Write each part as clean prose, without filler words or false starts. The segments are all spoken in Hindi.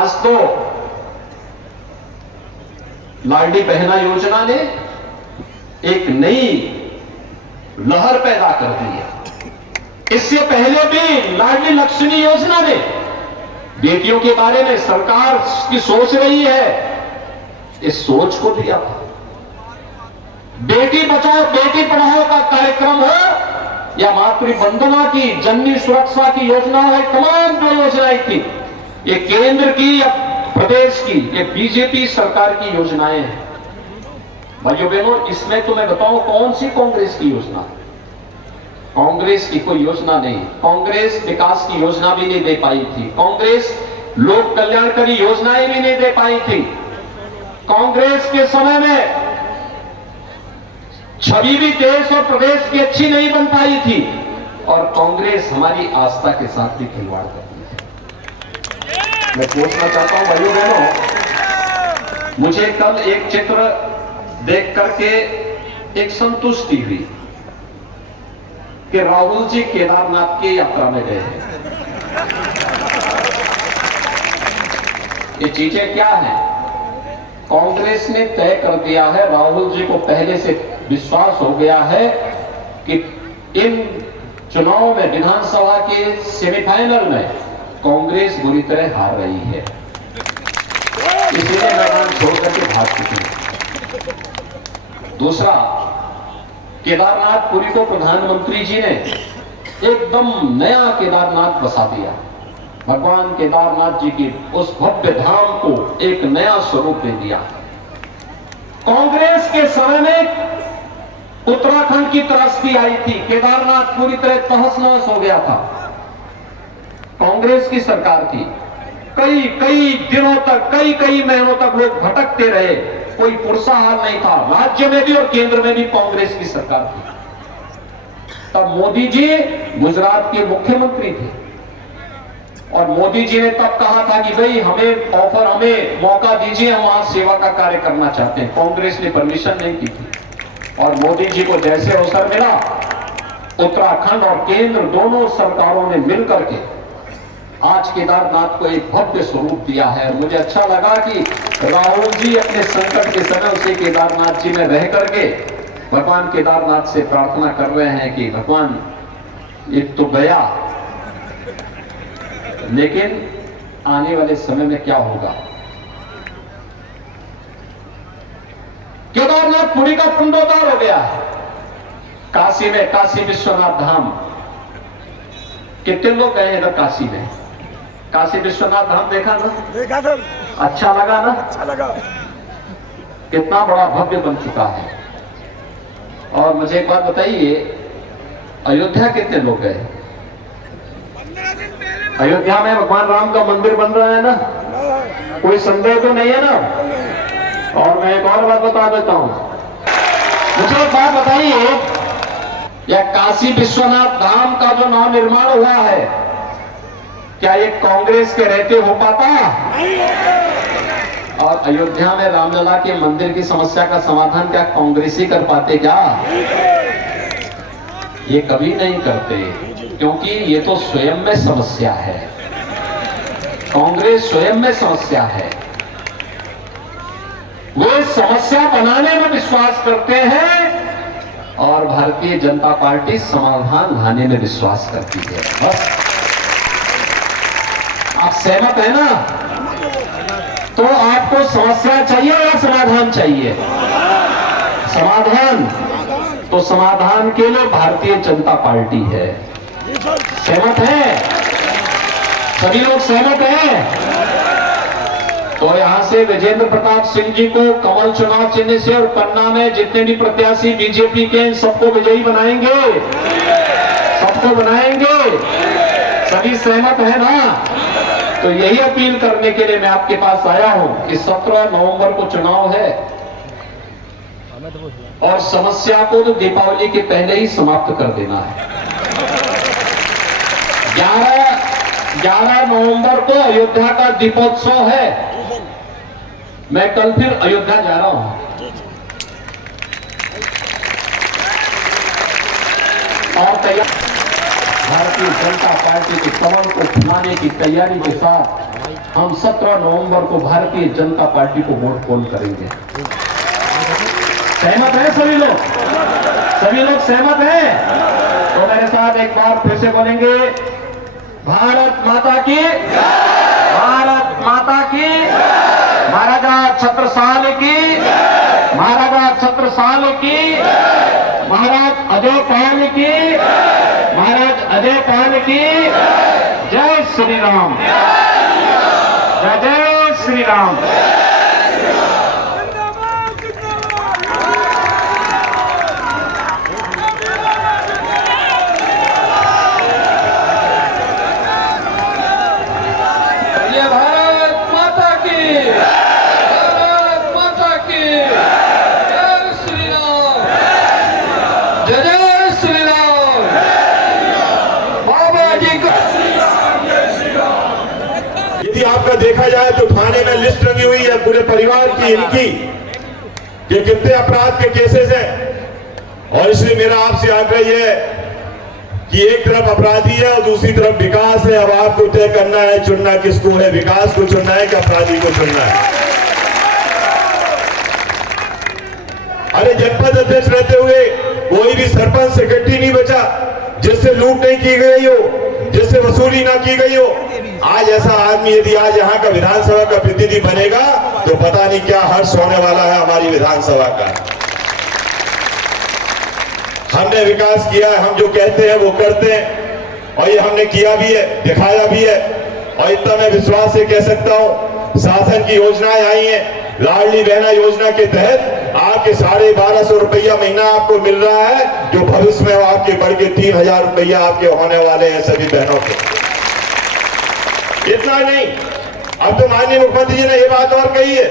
आज तो लाडली बहना योजना ने एक नई लहर पैदा कर दी है। इससे पहले भी लाडली लक्ष्मी योजना ने बेटियों के बारे में सरकार की सोच रही है, इस सोच को दिया था। बेटी बचाओ बेटी पढ़ाओ का कार्यक्रम हो या मातृ वंदना की, जननी सुरक्षा की योजना है, तमाम जो योजनाएं थी ये केंद्र की या प्रदेश की, ये बीजेपी सरकार की योजनाएं हैं। भाइयों बहनों, इसमें तो मैं बताऊं कौन सी कांग्रेस की योजना है? कांग्रेस की कोई योजना नहीं। कांग्रेस विकास की योजना भी नहीं दे पाई थी, कांग्रेस लोक कल्याणकारी योजनाएं भी नहीं दे पाई थी। कांग्रेस के समय में छवि भी देश और प्रदेश की अच्छी नहीं बन पाई थी और कांग्रेस हमारी आस्था के साथ भी खिलवाड़ करती है। मैं पूछना चाहता हूं भाइयों बहनों, मुझे कल एक चित्र देख करके एक संतुष्टि हुई कि राहुल जी केदारनाथ की यात्रा में गए हैं। ये चीजें क्या हैं? कांग्रेस ने तय कर दिया है, राहुल जी को पहले से विश्वास हो गया है कि इन चुनाव में विधानसभा के सेमीफाइनल में कांग्रेस बुरी तरह हार रही है, इसीलिए मैदान छोड़कर के भाग चुकी है। दूसरा, केदारनाथपुरी को प्रधानमंत्री जी ने एकदम नया केदारनाथ बसा दिया। भगवान केदारनाथ जी की उस भव्य धाम को एक नया स्वरूप दे दिया। कांग्रेस के समय में उत्तराखंड की त्रस्ती आई थी, केदारनाथ पूरी तरह तहस नहस हो गया था। कांग्रेस की सरकार थी, कई दिनों तक, कई महीनों तक लोग भटकते रहे, कोई पुरसाहार नहीं था। राज्य में भी और केंद्र में भी कांग्रेस की सरकार थी। तब मोदी जी गुजरात के मुख्यमंत्री थे और मोदी जी ने तब कहा था कि भाई हमें मौका दीजिए, हम वहां सेवा का कार्य करना चाहते हैं। कांग्रेस ने परमिशन नहीं की थी और मोदी जी को जैसे अवसर मिला, उत्तराखंड और केंद्र दोनों सरकारों ने मिलकर के आज केदारनाथ को एक भव्य स्वरूप दिया है। मुझे अच्छा लगा कि राहुल जी अपने संकट के समय उसे केदारनाथ जी में रह करके भगवान केदारनाथ से प्रार्थना कर रहे हैं कि भगवान एक तो गया, लेकिन आने वाले समय में क्या होगा? केदारनाथ पुरी का पुंडोद्धार हो गया है। काशी में, काशी विश्वनाथ धाम, कितने लोग गए इधर काशी में? काशी विश्वनाथ धाम देखा ना? देखा था। अच्छा लगा ना? अच्छा लगा। कितना बड़ा भव्य बन चुका है। और मुझे एक बात बताइए, अयोध्या कितने लोग गए? अयोध्या में भगवान राम का मंदिर बन रहा है ना, कोई संदेह तो नहीं है ना? और मैं एक और बात बता देता हूं, मुझे एक बात बताइए, यह काशी विश्वनाथ धाम का जो नव निर्माण हुआ है, क्या ये कांग्रेस के रहते हो पाता? और अयोध्या में रामलला के मंदिर की समस्या का समाधान क्या कांग्रेस ही कर पाते क्या? ये कभी नहीं करते, क्योंकि ये तो स्वयं में समस्या है। कांग्रेस स्वयं में समस्या है, वे समस्या बनाने में विश्वास करते हैं और भारतीय जनता पार्टी समाधान लाने में विश्वास करती है। बस आप सहमत है ना? तो आपको समस्या चाहिए या समाधान चाहिए? समाधान। तो समाधान के लिए भारतीय जनता पार्टी है। सहमत है? सभी लोग सहमत हैं? तो यहां से विजेंद्र प्रताप सिंह जी को कमल चुनाव चिन्ह से और पन्ना में जितने भी प्रत्याशी बीजेपी के सबको विजयी बनाएंगे, सबको बनाएंगे। सभी सहमत है ना? तो यही अपील करने के लिए मैं आपके पास आया हूं कि 17 नवंबर को चुनाव है और समस्या को तो दीपावली के पहले ही समाप्त कर देना है। 11 नवंबर को अयोध्या का दीपोत्सव है। मैं कल फिर अयोध्या जा रहा हूं और तैयार भारतीय जनता पार्टी के कमल को फुलाने की तैयारी के साथ हम 17 नवंबर को भारतीय जनता पार्टी को वोट पोल करेंगे। सहमत है सभी लोग? सभी लोग सहमत हैं? तो मेरे साथ एक बार फिर से बोलेंगे, भारत माता की, भारत माता की, महाराजा छत्रसाल की, महाराजा छत्रसाल की, महाराज अजय पाल की, महाराज अजय पाल की। जय श्री राम, जय जय श्री राम। ये भारत माता की, भारत माता की, जय श्री राम, जय जय श्री राम। बाबा जी का यदि आपका देखा जाए तो थाने में लिस्ट लगी हुई है पूरे परिवार की इनकी कि कितने अपराध के केसेस हैं। और इसलिए मेरा आपसे आग्रह यह है कि एक तरफ अपराधी है और दूसरी तरफ विकास है। अब आपको तय करना है, चुनना किसको है, विकास को चुनना है कि अपराधी को चुनना है। अरे जनपद अध्यक्ष रहते हुए कोई भी सरपंच सेक्रेटरी नहीं बचा जिससे लूट नहीं की गई हो, जिससे वसूली ना की गई हो। आज ऐसा आदमी यदि आज यहाँ का विधानसभा का प्रतिनिधि बनेगा तो पता नहीं क्या हर्ष होने वाला है हमारी विधानसभा का। हमने विकास किया है, हम जो कहते हैं वो करते हैं और ये हमने किया भी है, दिखाया भी है। और इतना मैं विश्वास से कह सकता हूं, शासन की योजनाएं आई हैं। लाडली बहना योजना के तहत आपके 1250 रुपया महीना आपको मिल रहा है, जो भविष्य में आपके बढ़ के 3000 रुपया आपके होने वाले हैं सभी बहनों के। इतना नहीं, अब तो माननीय मुख्यमंत्री जी ने ये बात और कही है,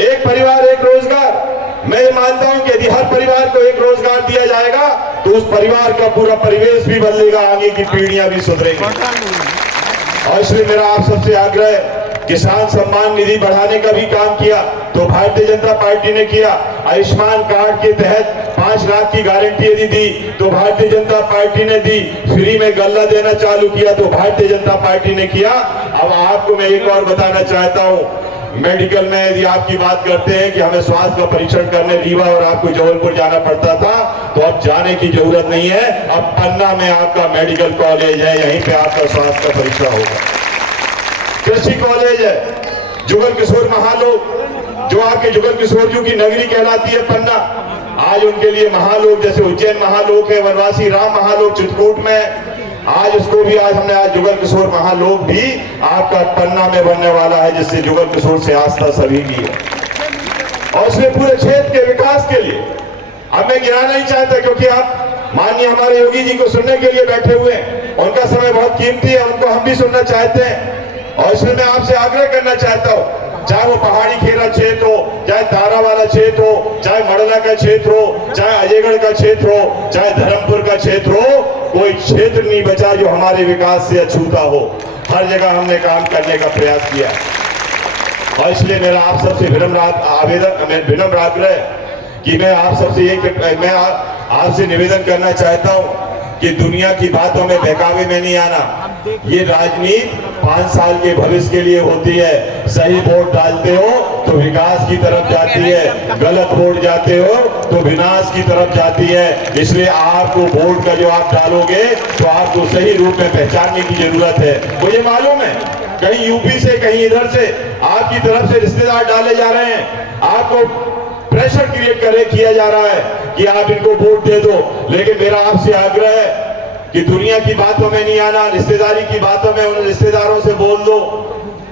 एक परिवार एक रोजगार। मैं ये मानता हूं कि यदि हर परिवार को एक रोजगार दिया जाएगा तो उस परिवार का पूरा परिवेश भी बदलेगा, आगे की पीढ़ियां भी सुधरेंगी। और इसलिए मेरा आप सबसे आग्रह है, किसान सम्मान निधि बढ़ाने का भी काम किया तो भारतीय जनता पार्टी ने किया। आयुष्मान कार्ड के तहत 5 लाख की गारंटी यदि दी तो भारतीय जनता पार्टी ने दी। फ्री में गल्ला देना चालू किया तो भारतीय जनता पार्टी ने किया। अब आपको मैं एक और बताना चाहता हूं, मेडिकल में यदि आपकी बात करते हैं कि हमें स्वास्थ्य का परीक्षण करने रीवा और आपको जबलपुर जाना पड़ता था, तो अब जाने की जरूरत नहीं है। अब पन्ना में आपका मेडिकल कॉलेज है, यहीं पे आपका स्वास्थ्य का परीक्षण होगा। कृषि कॉलेज है, जुगल किशोर महालोक, जो आपके जुगल किशोर जी की नगरी कहलाती है पन्ना, आज उनके लिए महालोक, जैसे उज्जैन महालोक है, वनवासी राम महालोक चित्रकूट में, आज उसको भी आज हमने आज जुगल किशोर महालोक भी आपका पन्ना में बनने वाला है, जिससे जुगल किशोर से आस्था सभी की है। और इसलिए पूरे क्षेत्र के विकास के लिए अब मैं गिराना नहीं चाहता, क्योंकि आप माननीय हमारे योगी जी को सुनने के लिए बैठे हुए हैं, उनका समय बहुत कीमती है, उनको हम भी सुनना चाहते हैं। और इसलिए मैं आपसे आग्रह करना चाहता हूं, चाहे वो पहाड़ी खेरा क्षेत्र हो, चाहे तारा वाला क्षेत्र हो, चाहे मड़ला का क्षेत्र हो, चाहे अजयगढ़ का क्षेत्र हो, चाहे धर्मपुर का क्षेत्र हो, कोई क्षेत्र नहीं बचा जो हमारे विकास से अछूता हो। हर जगह हमने काम करने का प्रयास किया। और इसलिए मेरा आप सबसे विनम्र आग्रह कि मैं आप सबसे मैं आपसे निवेदन करना चाहता हूं कि दुनिया की बातों में बहकावे में नहीं आना। ये राजनीति 5 साल के भविष्य के लिए होती है। सही वोट डालते हो तो विकास की तरफ जाती है, गलत वोट जाते हो तो विनाश की तरफ जाती है। इसलिए आपको वोट का जो आप डालोगे तो आपको सही रूप में पहचानने की जरूरत है। मुझे मालूम है कहीं यूपी से कहीं इधर से आपकी तरफ से रिश्तेदार डाले जा रहे हैं, आपको प्रेशर क्रिएट किया जा रहा है कि आप इनको वोट दे दो। लेकिन मेरा आपसे आग्रह है कि दुनिया की बातों में नहीं आना, रिश्तेदारी की बातों में उन रिश्तेदारों से बोल दो।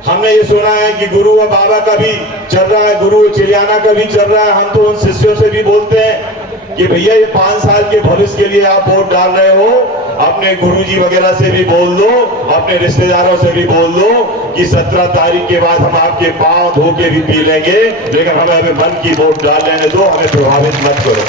हमने ये सुना है कि गुरु और बाबा का भी चल रहा है, गुरु चिड़ियाना का भी चल रहा है। हम तो उन शिष्यों से भी बोलते हैं कि भैया ये 5 साल के भविष्य के लिए आप वोट डाल रहे हो, अपने गुरुजी वगैरह से भी बोल दो, अपने रिश्तेदारों से भी बोल दो कि 17 तारीख के बाद हम आपके पांव धो के भी पी लेंगे, लेकिन हमें मन की वोट डाल लेने दो, हमें प्रभावित मत करो।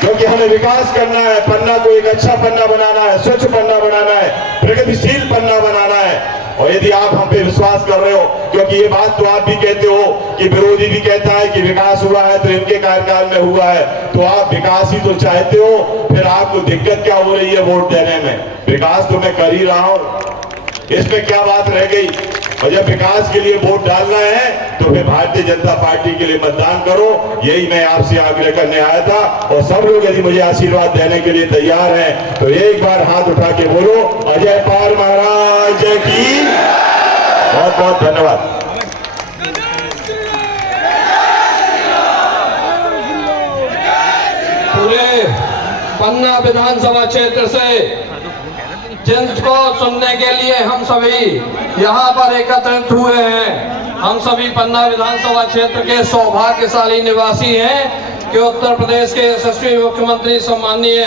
क्योंकि हमें विकास करना है, पन्ना को एक अच्छा पन्ना बनाना है, स्वच्छ पन्ना बनाना है, प्रगतिशील पन्ना बनाना है। और यदि यदि आप हम पे विश्वास कर रहे हो, क्योंकि ये बात तो आप भी कहते हो कि विरोधी भी कहता है कि विकास हुआ है तो इनके कार्यकाल में हुआ है, तो आप विकास ही तो चाहते हो, फिर आपको दिक्कत क्या हो रही है वोट देने में? विकास तो मैं कर ही रहा हूं, इसमें क्या बात रह गई? और जब विकास के लिए वोट डालना है तो फिर भारतीय जनता पार्टी के लिए मतदान करो, यही मैं आपसे आग्रह करने आया था। और सब लोग यदि मुझे आशीर्वाद देने के लिए तैयार हैं तो एक बार हाथ उठा के बोलो अजय पाल महाराज की। बहुत बहुत धन्यवाद। पूरे पन्ना विधानसभा क्षेत्र से जिनको सुनने के लिए हम सभी यहाँ पर एकत्रित हुए हैं, हम सभी पन्ना विधानसभा क्षेत्र के सौभाग्यशाली निवासी हैं कि उत्तर प्रदेश के यशस्वी मुख्यमंत्री सम्माननीय